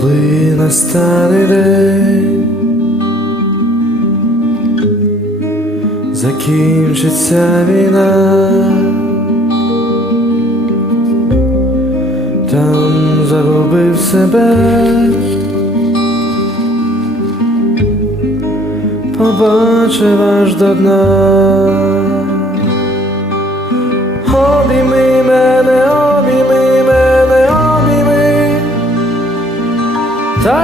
коли настане день, закінчиться війна, там загубив себе, побачив аж до дна. Обійми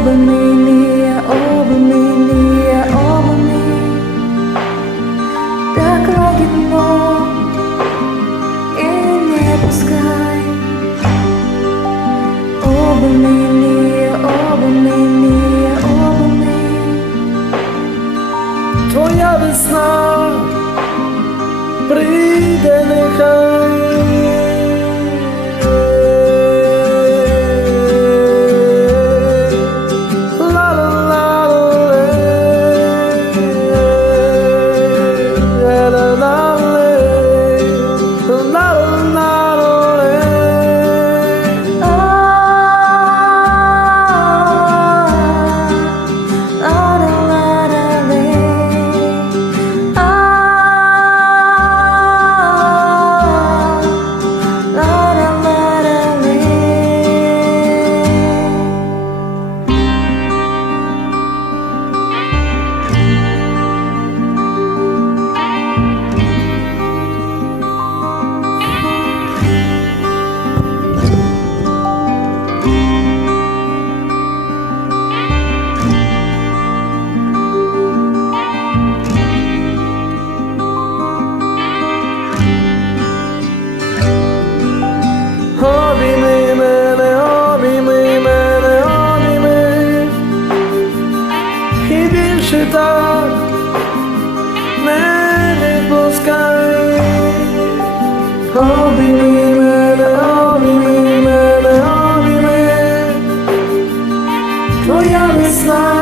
Обмилія, обмилія, обмилія так лагідно і не пускай. Обмилі, обмилі, обмилі, Твоя весна прийде нехай. більше так не пускай, обійми мене, обійми мене, обійми, твоя весна.